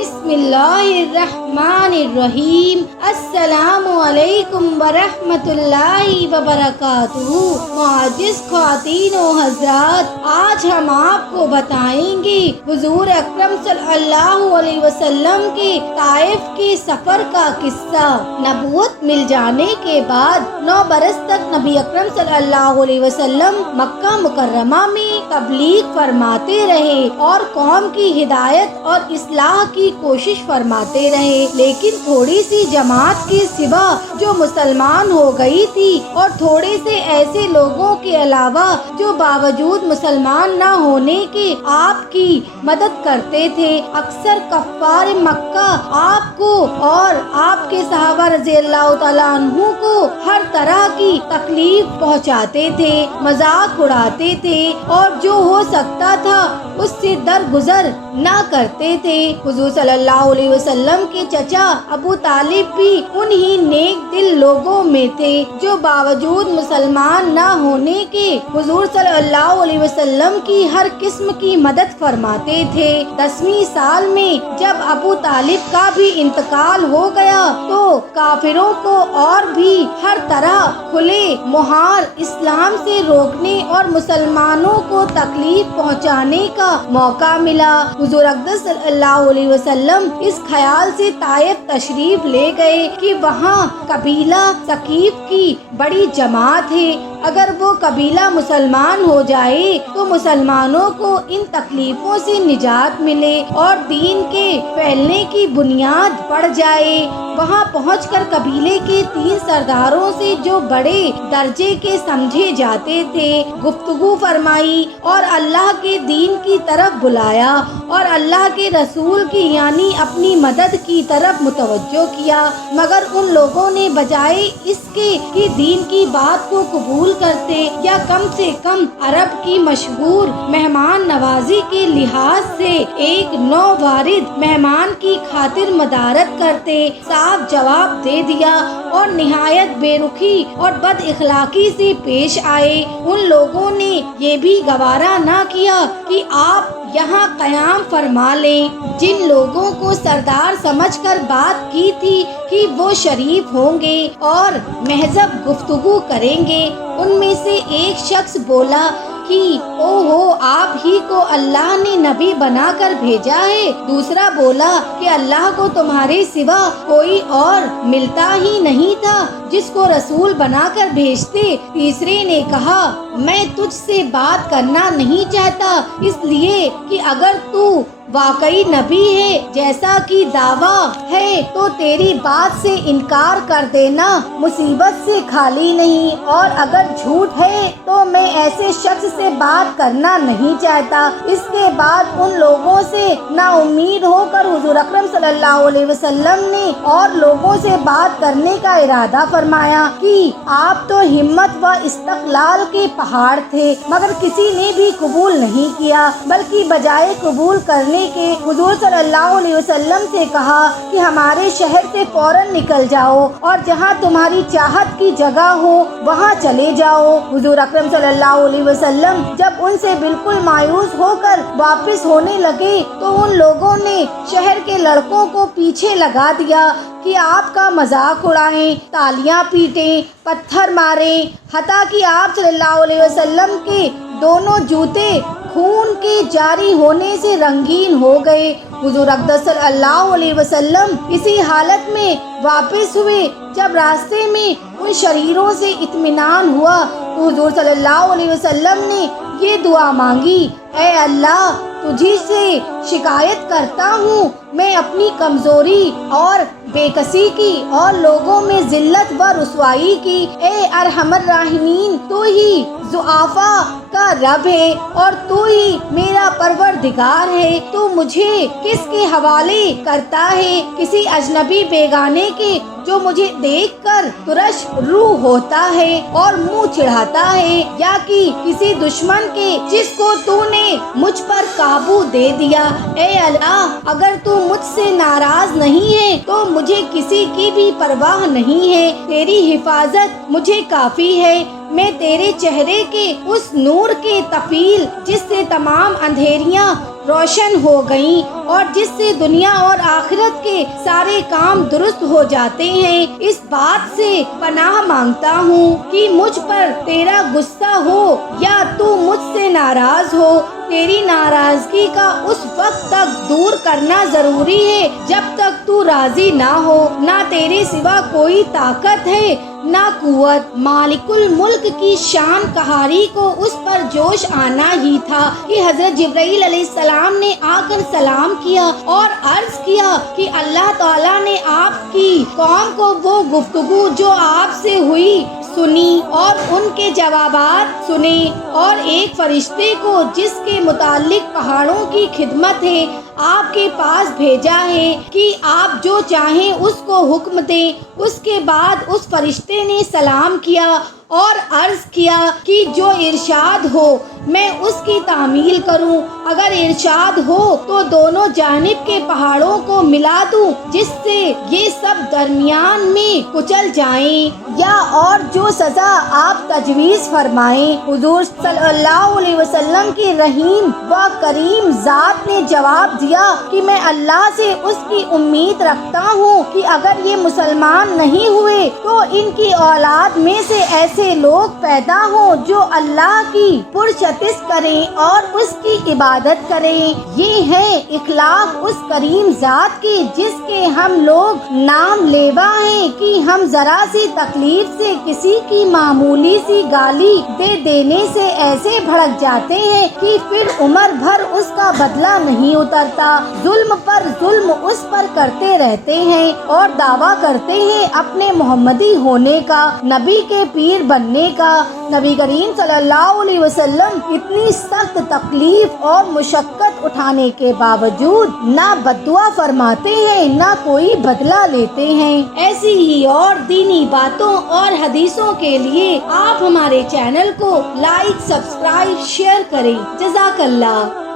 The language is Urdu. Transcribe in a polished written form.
بسم اللہ الرحمن الرحیم۔ السلام علیکم ورحمۃ اللہ وبرکاتہ۔ معزز خواتین و حضرات، آج ہم آپ کو بتائیں گے حضور اکرم صلی اللہ علیہ وسلم کے طائف کے سفر کا قصہ۔ نبوت مل جانے کے بعد 9 برس تک نبی اکرم صلی اللہ علیہ وسلم مکہ مکرمہ میں تبلیغ فرماتے رہے اور قوم کی ہدایت اور اصلاح کی کوشش فرماتے رہے، لیکن تھوڑی سی جماعت کے سوا جو مسلمان ہو گئی تھی اور تھوڑے سے ایسے لوگوں کے علاوہ جو باوجود مسلمان نہ ہونے کے آپ کی مدد کرتے تھے، اکثر کفار مکہ آپ کو اور آپ کے صحابہ رضی اللہ تعالیٰ عنہ کو ہر طرح کی تکلیف پہنچاتے تھے، مذاق اڑاتے تھے اور جو ہو سکتا تھا اس سے درگزر نہ کرتے تھے۔ حضور صلی اللہ علیہ وسلم کے چچا ابو طالب بھی انہی نیک دل لوگوں میں تھے جو باوجود مسلمان نہ ہونے کے حضور صلی اللہ علیہ وسلم کی ہر قسم کی مدد فرماتے تھے۔ 10ویں سال میں جب ابو طالب کا بھی انتقال ہو گیا تو کافروں کو اور بھی ہر طرح کھلے مہار اسلام سے روکنے اور مسلمانوں کو تکلیف پہنچانے کا موقع ملا۔ حضور اقدس صلی اللہ علیہ وسلم اس خیال سے طائف تشریف لے گئے کہ وہاں قبیلہ ثقیف کی بڑی جماعت ہے، اگر وہ قبیلہ مسلمان ہو جائے تو مسلمانوں کو ان تکلیفوں سے نجات ملے اور دین کے پھیلنے کی بنیاد پڑ جائے۔ وہاں پہنچ کر قبیلے کے 3 سرداروں سے جو بڑے درجے کے سمجھے جاتے تھے گفتگو فرمائی اور اللہ کے دین کی طرف بلایا اور اللہ کے رسول کی یعنی اپنی مدد کی طرف متوجہ کیا، مگر ان لوگوں نے بجائے اس کے کہ دین کی بات کو قبول کرتے یا کم سے کم عرب کی مشہور مہمان نوازی کے لحاظ سے ایک نووارد مہمان کی خاطر مدارت کرتے، صاف جواب دے دیا اور نہایت بے رخی اور بد اخلاقی سے پیش آئے۔ ان لوگوں نے یہ بھی گوارا نہ کیا کہ آپ یہاں قیام فرما لیں۔ جن لوگوں کو سردار سمجھ کر بات کی تھی کہ وہ شریف ہوں گے اور مہذب گفتگو کریں گے، ان میں سے ایک شخص بولا کہ اوہو، آپ ہی کو اللہ نے نبی بنا کر بھیجا ہے۔ دوسرا بولا کہ اللہ کو تمہارے سوا کوئی اور ملتا ہی نہیں تھا جس کو رسول بنا کر بھیجتے۔ تیسرے نے کہا میں تجھ سے بات کرنا نہیں چاہتا، اس لیے کہ اگر تو واقعی نبی ہے جیسا کہ دعویٰ ہے تو تیری بات سے انکار کر دینا مصیبت سے خالی نہیں، اور اگر جھوٹ ہے تو میں ایسے شخص سے بات کرنا نہیں چاہتا۔ اس کے بعد ان لوگوں سے نا امید ہو کر حضور اکرم صلی اللہ علیہ وسلم نے اور لوگوں سے بات کرنے کا ارادہ فرمایا کہ آپ تو ہمت و استقلال کے پہاڑ تھے، مگر کسی نے بھی قبول نہیں کیا، بلکہ بجائے قبول کرنے کے حضور صلی اللہ علیہ وسلم سے کہا کہ ہمارے شہر سے فوراً نکل جاؤ اور جہاں تمہاری چاہت کی جگہ ہو وہاں چلے جاؤ۔ حضور اکرم صلی اللہ علیہ وسلم جب ان سے بالکل مایوس ہو کر واپس ہونے لگے تو ان لوگوں نے شہر کے لڑکوں کو پیچھے لگا دیا کہ آپ کا مذاق اڑائیں، تالیاں پیٹیں، پتھر ماریں، حتیٰ کہ آپ صلی اللہ علیہ وسلم کے دونوں جوتے خون کے جاری ہونے سے رنگین ہو گئے۔ حضور اقدس صلی اللہ علیہ وسلم اسی حالت میں واپس ہوئے۔ جب راستے میں ان شریروں سے اطمینان ہوا تو حضور صلی اللہ علیہ وسلم نے یہ دعا مانگی، اے اللہ، تجھی سے شکایت کرتا ہوں، میں اپنی کمزوری اور بے کسی کی اور لوگوں میں ذلت و رسوائی کی، اے ارحم الراحمین، تو ہی ضعفاء کا رب ہے اور تو ہی میرا پروردگار ہے، تو مجھے کس کے حوالے کرتا ہے؟ کسی اجنبی بیگانے کے جو مجھے دیکھ کر ترش روح ہوتا ہے اور منہ چڑھاتا ہے، یا کہ کسی دشمن کے جس کو تو نے مجھ پر قابو دے دیا؟ اے اللہ، اگر تو مجھ سے ناراض نہیں ہے تو مجھے کسی کی بھی پرواہ نہیں ہے، تیری حفاظت مجھے کافی ہے۔ میں تیرے چہرے کے اس نور کے طفیل جس سے تمام اندھیریاں روشن ہو گئیں اور جس سے دنیا اور آخرت کے سارے کام درست ہو جاتے ہیں، اس بات سے پناہ مانگتا ہوں کہ مجھ پر تیرا غصہ ہو یا تو مجھ سے ناراض ہو۔ تیری ناراضگی کا اس وقت تک دور کرنا ضروری ہے جب تک تو راضی نہ ہو۔ نہ تیرے سوا کوئی طاقت ہے نہ قوت۔ مالک الملک کی شان قہاری کو اس پر جوش آنا ہی تھا کہ حضرت جبرائیل علیہ السلام نے آ کر سلام کیا اور عرض کیا کہ اللہ تعالیٰ نے آپ کی قوم کو وہ گفتگو جو آپ سے ہوئی سنی اور ان کے جوابات سنے، اور ایک فرشتے کو جس کے متعلق پہاڑوں کی خدمت ہے آپ کے پاس بھیجا ہے کہ آپ جو چاہیں اس کو حکم دیں۔ اس کے بعد اس فرشتے نے سلام کیا اور عرض کیا کہ جو ارشاد ہو میں اس کی تعمیل کروں، اگر ارشاد ہو تو دونوں جانب کے پہاڑوں کو ملا دوں جس سے یہ سب درمیان میں کچل جائیں، یا اور جو سزا آپ تجویز فرمائیں۔ حضور صلی اللہ علیہ وسلم کی رحیم و کریم ذات نے جواب دیا کہ میں اللہ سے اس کی امید رکھتا ہوں کہ اگر یہ مسلمان نہیں ہوئے تو ان کی اولاد میں سے ایسے لوگ پیدا ہوں جو اللہ کی پرستش کریں اور اس کی عبادت کریں۔ یہ ہے اخلاق اس کریم ذات کی جس کے ہم لوگ نام لیوا ہیں کہ ہم ذرا سی تکلیف سے کسی کی معمولی سی گالی دے دینے سے ایسے بھڑک جاتے ہیں کہ پھر عمر بھر اس کا بدلہ نہیں اترتا، ظلم پر ظلم اس پر کرتے رہتے ہیں اور دعویٰ کرتے ہیں اپنے محمدی ہونے کا، نبی کے پیر بننے کا۔ نبی کریم صلی اللہ علیہ وسلم اتنی سخت تکلیف اور مشقت اٹھانے کے باوجود نہ بددعا فرماتے ہیں نہ کوئی بدلہ لیتے ہیں۔ ایسی ہی اور دینی باتوں اور حدیثوں کے لیے آپ ہمارے چینل کو لائک، سبسکرائب، شیئر کریں۔ جزاک اللہ۔